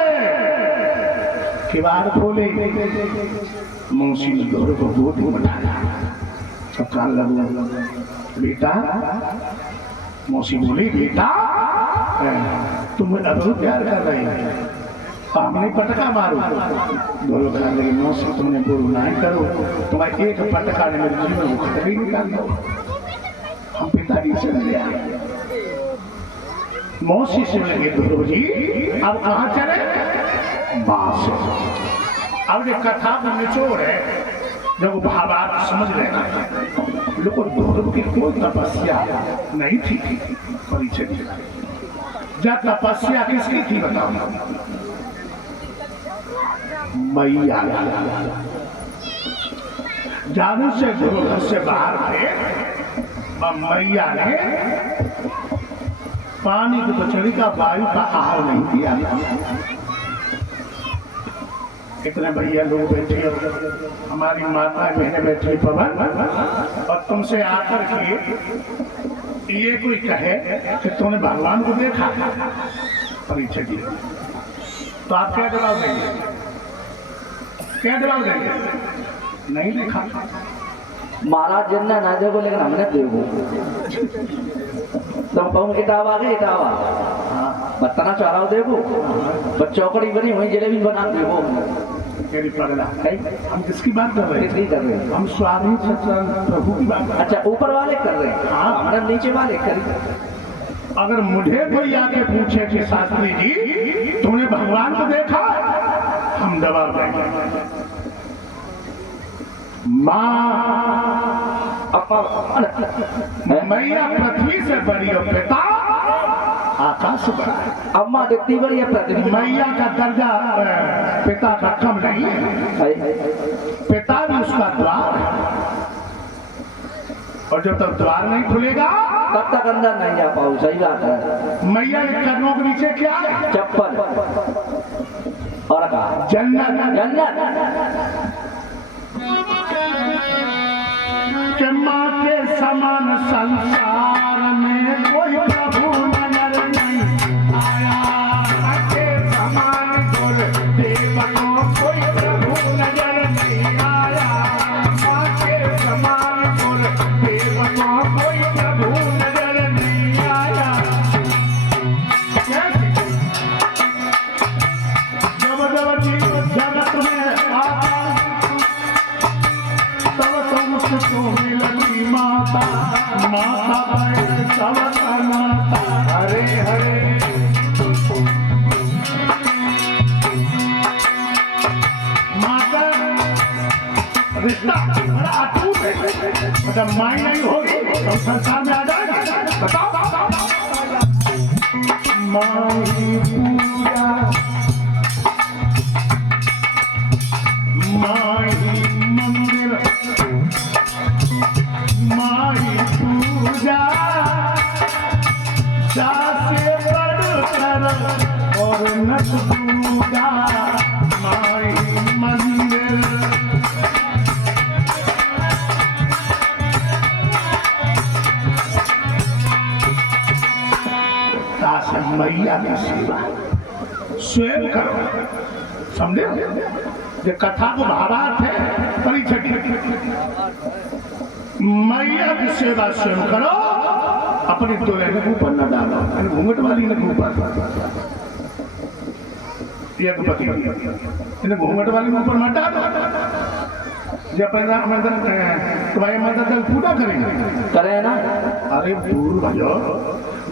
किवाड़ खोले मौसी ने ध्रुव को गोदी में उठाया अब कान लगा बेटा मौसी बोली बेटा तुम अभी प्यार कर रहे हैं हमने पटका मारो दोनों कहने लगे मौसी तुमने बोलो नहीं करो तुम्हारे एक पटका ने मेरे जीवन को खतरे निकाल दो हम पिताजी से मिले आए मौसी से लगे ध्रुव जी अब कहाँ चले बांस अब ये कथा में निचोड़ है जब भावार्थ समझ लेना लोगों ध्रुव की कोई तपस्या नहीं थी परिचय जब तपस्या किसकी थी बताओ मैया जानू से ध्रुव घर से बाहर थे मैया ने पानी की बचड़ी का वायु का आहार नहीं दिया कितने भैया लोग बैठे हमारी माता बहनें बैठी पवन और तुमसे आकर के ये कोई कहे कि तुमने भगवान को देखा परिचय दिया तो आप क्या जवाब देंगे क्या जवाब देंगे नहीं देखा महाराज जिन्ना ना देखो लेकिन हमने देखो तो कहूँ इटावा के इटावा बताना चाह रहा हूँ देखो बस चौकड़ी बनी वही जलेबी बना देखो तेरी पगला हम किसकी बात कर रहे हैं हम स्वामी सच्चिदानंद प्रभु की बात अच्छा ऊपर वाले कर रहे हैं हाँ हमारे नीचे वाले करिए अगर मुझे कोई आके पूछे कि शास्त्री जी तुमने भगवान को देखा हम जवाब देंगे मैया पृथ्वी से बड़ी और पिता आकाश से बड़ा है अम्मा दिखती बड़ी है पृथ्वी मैया का दर्जा पिता का कम नहीं है पिता भी उसका द्वार है और जब तक द्वार नहीं खुलेगा तब तक अंदर नहीं जा पाओ सही बात है मैया के कदमों के नीचे क्या है चप्पल और कहा जन्नत जन्नत माँ के समान संसार में कोई प्रभु नजर नहीं आया के समान गुरुदेव को कोई प्रभु नजर नहीं आया माँ के समान गुरुदेव को कोई प्रभु नजर नहीं आया जब माई नहीं होगी तो संसार में आ जाएगा। बताओ माई पूजा माई मंदिर माई पूजा जासे बढ़कर और नट पूजा माई मंदिर मैया की सेवा स्वयं करो। समझे? ये कथा को भावार्थ है परिचय। मैया की सेवा स्वयं करो, अपनी तोले के ऊपर न डालो, घूंघट वाली के ऊपर। यज्ञपति इन्हें घूंघट वाली के ऊपर मत डालो। जब तुम्हारे माता दल पूजा करेंगे करे ना। अरे दूर भजो,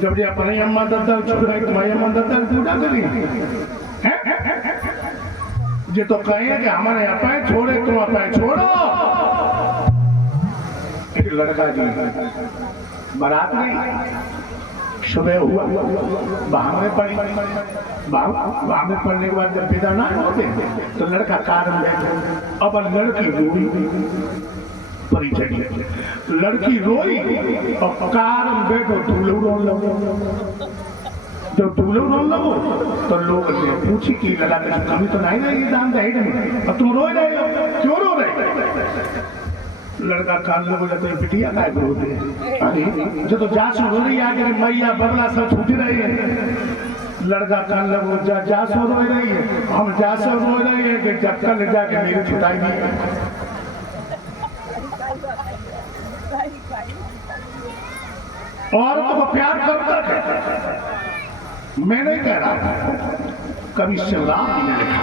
जब ये अपने अम्मा दद्दल छुट गई तुम्हारी अम्मा दद्दल पूजा करेंगे। ये तो कहें कि हमारे अपाय छोड़े तुम अपाय छोड़ो। एक लड़का जी बारात गई, सुबह हुआ बहाने पड़ी, बहाने पड़ने के बाद जब विदा ना होते तो लड़का कार में बैठे। अब लड़की रोई, परिचय लड़की रोई और कार में बैठो दूल्हे रोन लगो। जब दूल्हे रोन लगो तो लोग पूछी कि लड़ा कमी तो नहीं रहेगी दान दहेज में, अब तुम रो रहे हो, क्यों रो रहे? लड़का कान लगो जाते पिटिया का रोते। अरे जो तो जांच हो रही है कि मैया बगला सब छूट रही है। लड़का कान लगो जांच हो रही है, हम जांच हो रही है कि जब कल जाके मेरी छुटाई नहीं। औरतों को प्यार करता है, मैं नहीं कह रहा, कभी शिवराम जी ने लिखा।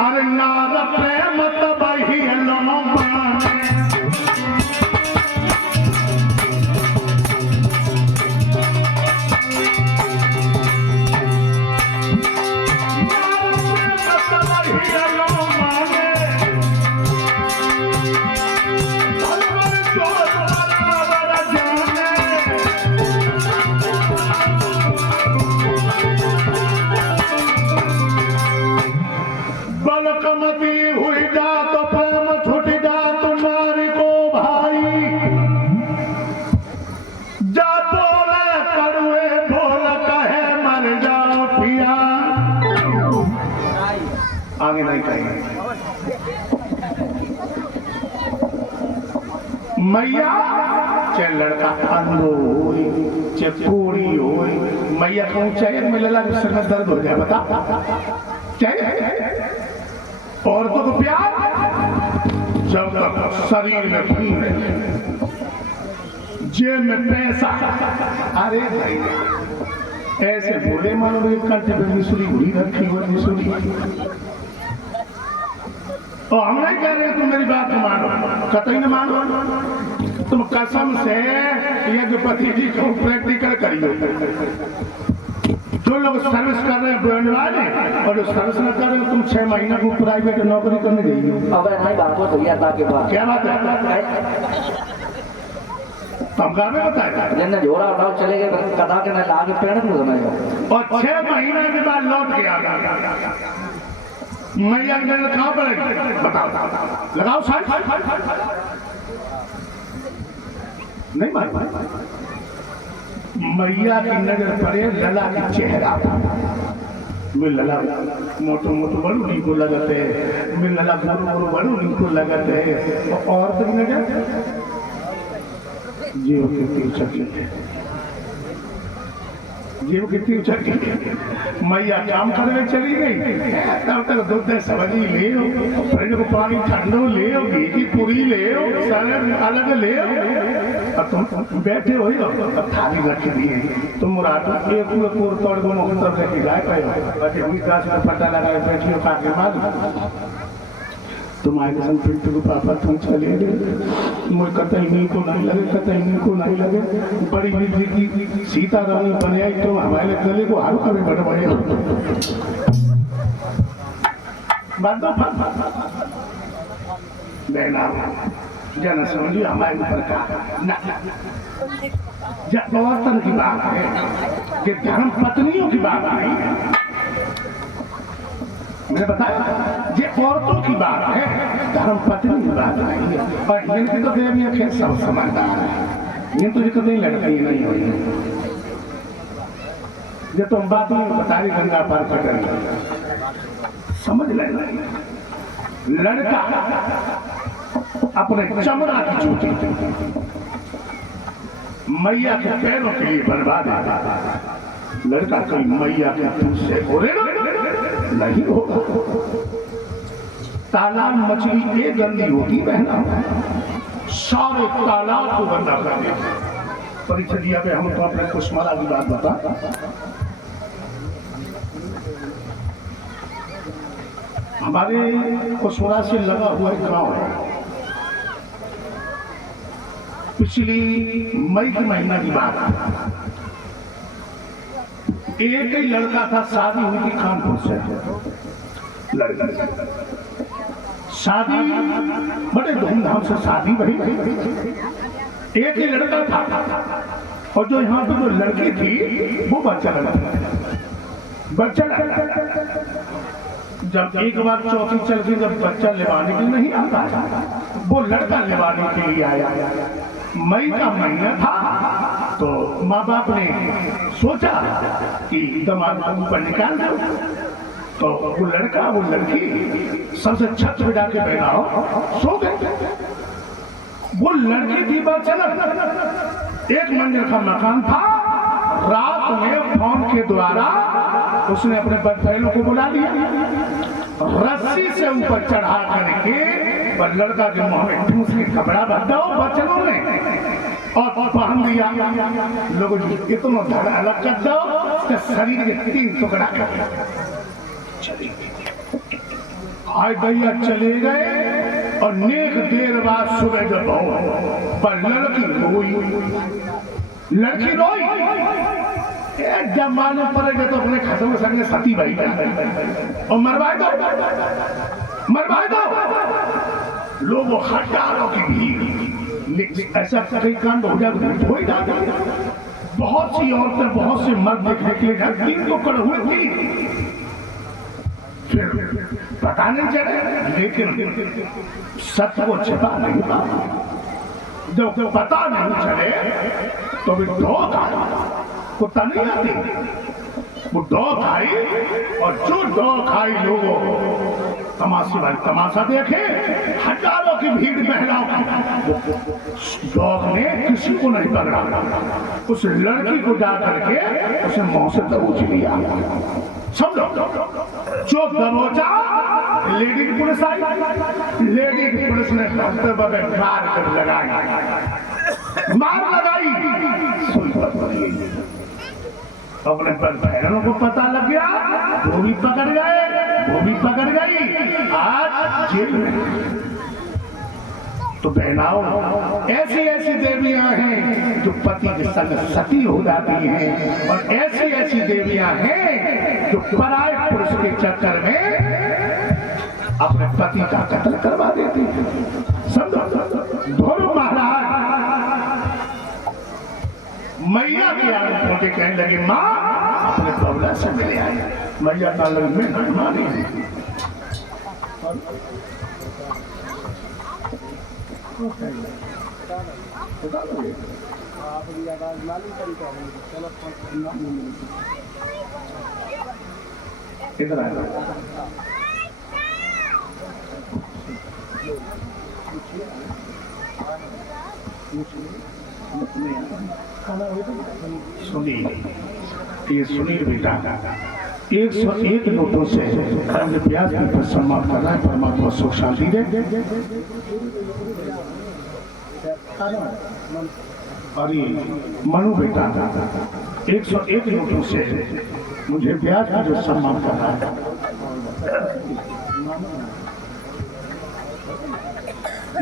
अरे नार प्रेम तबही लोनो बाने, बलकमती हुई जा तो प्रेम छूट जा तुम्हारी को भाई, जा बोले कड़ुए बोल कहे मर जाओ पिया। आगे नहीं कहेंगे। मैया चाहे लड़का अंधो हो चाहे पूरी हो, मैया कहूँ चाहे मिलेला सिर में दर्द हो जाए। बता चाहे औरतों को प्यार जब तक शरीर में खून है, जेब में पैसा। अरे भाई ऐसे बोले मानो एक कंटे में मिसुरी घुड़ी रखी हो मिसुरी। और हम नहीं कह रहे तुम मेरी बात मानो, कतई न मानो। तुम कसम से यज्ञपति जी को प्रैक्टिकल करिए। जो लोग सर्विस कर रहे हैं वाले और जो सर्विस न कर रहे हो, तुम 6 महीना को प्राइवेट नौकरी करने जाइए। अब नहीं बात हो भैया के बाद क्या बात है? तुम कहा में बताया जिन्हें झोरा उठाओ चले गए कदा के ना लागे पेड़ में बनाएगा और 6 महीने के बाद लौट गया। मैया की नजर कहाँ पड़ेगी? बताओ लगाओ साथ नहीं मार। मैया की नजर पड़े लला का चेहरा में, लला मोटो मोटो बड़ू इनको लगते है, में लला बड़ू बड़ू इनको लगते है। और तो की नजर जीव के जीव कितनी उछली। मैया काम करने चली गई, तब तक दूध सब्जी ले फ्रिज को पानी ठंडो ले घी की पूरी ले सारे अलग ले। अब तुम बैठे हो अब थाली रख दी तुम मुरादो एक पूर तोड़ दो मुख्तर रखी जाए पाए हुई गाछ में पट्टा लगा बैठी हो खा के मार। तुम्हारे संग पिंटू को पापा तुम चले गए, मुझे कतई नहीं को नहीं लगे, कतई नहीं को नहीं लगे। बड़ी बिजली की सीता रानी बने तो हमारे गले को हारू कभी बढ़वाए। जना समझिए हमारे ऊपर का ना जब औरतन की बात है कि धर्म पत्नियों की बात नहीं है। मैंने बताया ये औरतों की बात है, धर्म पत्नी की बात नहीं है। और इनकी तो देवी अखेर सब समझदार है, ये तो कभी लड़की नहीं हुई। ये तो हम बात नहीं बता रही, गंगा पार कर रही समझ लेना। लड़का अपने चमड़ा की चोटी मैया के पैरों के लिए बर्बाद है। लड़का कोई मैया के दूध से नहीं होगा। तालाब मछली एक गंदी होगी बहना, सारे तालाब को गंदा कर देगा। परिचर्या पे हम तो अपने कुशमारा की बात बता। हमारे कुशमारा से लगा हुआ एक गांव है। पिछली मई के महीना की बात है। एक ही लड़का था, शादी हुई थी कानपुर से। लड़का शादी बड़े धूमधाम से शादी भई। एक ही लड़का था और जो यहाँ पे जो लड़की थी वो बच्चा जब एक बार चौथी चल गई, जब बच्चा लेवाने के लिए नहीं आता, वो लड़का लेवाने के लिए आया। मई का महीना था तो माँ बाप ने सोचा कि दामाद को ऊपर निकाल दो। तो वो लड़का वो लड़की सबसे छत पे जाके बैठा हो सो गए। वो लड़की थी बचलत, एक मंजिल का मकान था। रात में फोन के द्वारा उसने अपने बच्चों को बुला लिया, रस्सी से ऊपर चढ़ा करके पर लड़का के मुंह में ठूस के कपड़ा भर दो बच्चों ने और पहन दिया। लोगों इतना धड़ा अलग कर दो, शरीर के 3 टुकड़ा कर हाय भैया चले गए। और नेक देर बाद सुबह जब पर लड़की रोई जब मालूम पड़ेगा तो अपने खसम संग सती भाई और मरवाए दो। लोगों हजारों की भीड़, ऐसा कई कांड हो जाता। बहुत सी औरतें बहुत से मर्द देखने के लिए 3 को कड़ हुए थी। फिर पता नहीं चले, लेकिन सत्य को छिपा नहीं पाया। जब पता नहीं चले तो भी डॉग आई, कुत्ता नहीं आती, वो डॉग आई। और जो डॉग आई लोगों तमाशा देखे, हजारों की भीड़ महिलाओं की। डॉग ने किसी को नहीं पकड़ा, उस लड़की को जा करके उसे मुंह से दबोच लिया। सब लोग जो दबोचा, लेडी पुलिस आई। लेडी पुलिस ने डॉक्टर बगैर मार लगाई। अपने बहनों को पता लग गया, वो भी पकड़ गई। आज जेल में। तो बहनाओं, ऐसी देवियां हैं जो पति के संग सती हो जाती हैं, और ऐसी देवियां हैं जो पराये पुरुष के चक्कर में अपने पति का कत्ल करवा देती हैं। समझो, धोरो महाराज मैया के आगे पहुंचे, कहने लगे माँ अपने बबला से मिले आए। मैया का लग में नहीं मानी। इधर आए सुनिए, ये सुनिए बेटा, 101 नोटों से ब्याज पर सम्मान कर रहा है। परमात्मा सुख शांति दे। अरे मनु बेटा, 101 नोटों से मुझे ब्याज का जो सम्मान कर रहा है,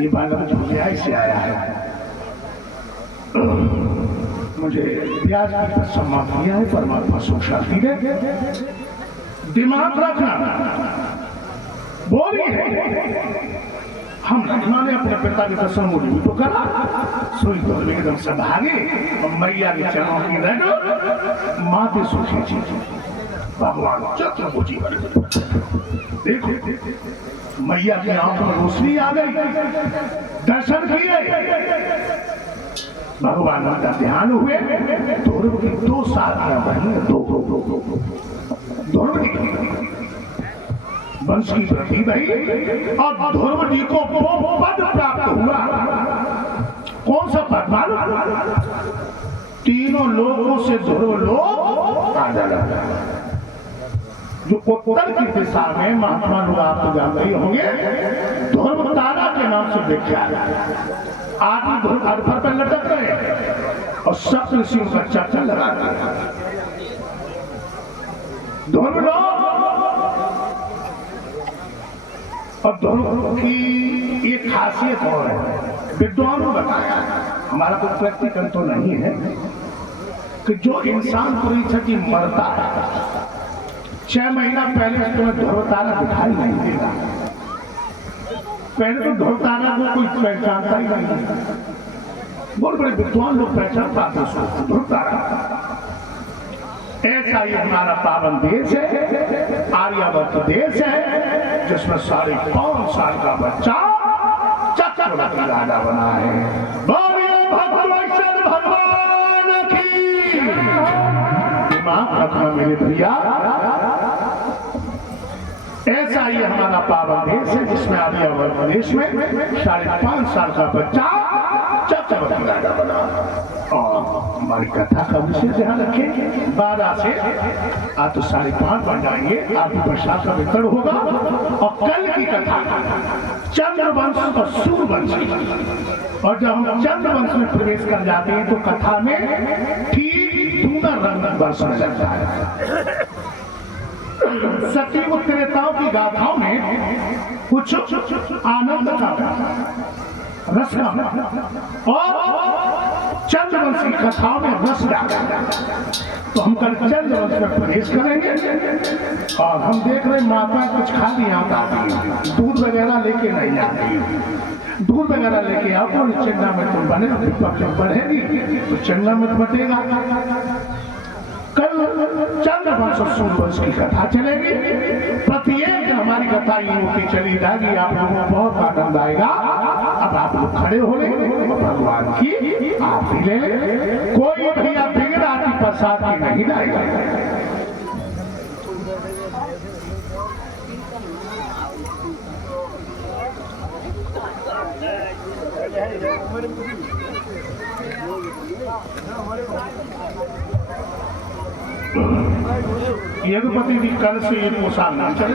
ये बालक झुलियाई से आया है। मुझे ब्याज का सम्मान किया है। परमात्मा सुख शांति दे। दिमाग रखना, बोली है हम लक्ष्मण ने अपने पिता के दर्शन मुझे तो करा। सोई तो एकदम से भागे और मैया के चरणों की रट माथे सूखी जी भगवान चतुर्भुजी बने। देखो मैया की आंखों में रोशनी आ गई, दर्शन किए, भगवान का ध्यान हुए। ध्रुव की 2 साल बनी, ध्रुव की वंश की वृद्धि भई और ध्रुव जी को वो पद प्राप्त हुआ। कौन सा पद मालूम? तीनों लोगों से ध्रुव लोग आजा लगा, जो उत्तर की दिशा में महात्मा लोग आप जानते ही होंगे, ध्रुव तारा के नाम से विख्यात। आदमी ध्रुव अरफर पर लटक गए और सब ऋषियों का चक्कर लगा दिया। ध्रुव लोग और ध्रुव की एक खासियत और है, विद्वानों बताया, हमारा कोई प्रैक्टिकल तो नहीं है, कि जो इंसान पूरी क्षति मरता है 6 महीना पहले तुम्हें ध्रुव तारा दिखाई नहीं देगा। पहले तो ध्रुव तारा को कोई पहचानता ही नहीं, बहुत बड़े विद्वान लोग पहचान पाते उसको ध्रुव तारा। ऐसा ही हमारा पावन देश है, आर्यावर्त देश है, जिसमें 5.5 साल का बच्चा चक्रवर्ती राजा बना है। भगवान की दिमाग रखना मेरे भैया। ऐसा ही हमारा पावन देश है, जिसमें आर्यावर्त देश में 5.5 साल का बच्चा चक्रवर्ती राजा बना। और हमारी कथा का विषय ध्यान रखें, 12 से आज तो 5.5 बन जाएंगे, आपकी वर्षा का वितरण होगा। और कल की कथा चंद्रवंश और सूर्यवंश, और जब हम चंद्रवंश में प्रवेश कर जाते हैं तो कथा में ठीक दूना रंग बरसने लगता है। सती उत्तरेताओं की गाथाओं में कुछ आनंद का रस का और चंद्रवंश की कथाओं में रस डाला। तो हम कल चंद्रवंश में प्रवेश करेंगे और हम देख रहे माता कुछ खा ली, यहाँ आती दूध वगैरह लेके नहीं आती, दूध वगैरह लेके आओ तो चंदा में तुम बने बढ़ेगी तो चंदा में बटेगा। कल चंद्रवंश और सूर्यवंश की कथा चलेगी। प्रत्येक दिन हमारी कथा ये होती चली जाएगी, आप लोगों को बहुत आनंद आएगा। अब आप लोग खड़े हो भगवान की आप ही ले, कोई भैया बिगड़ आती प्रसाद की नहीं लाएगा। यदुपति जी कल से ये पोशाक नहीं चले।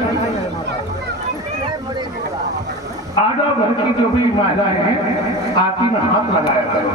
आधा घर की जो भी महिलाएं हैं आरती में हाथ लगाया करो।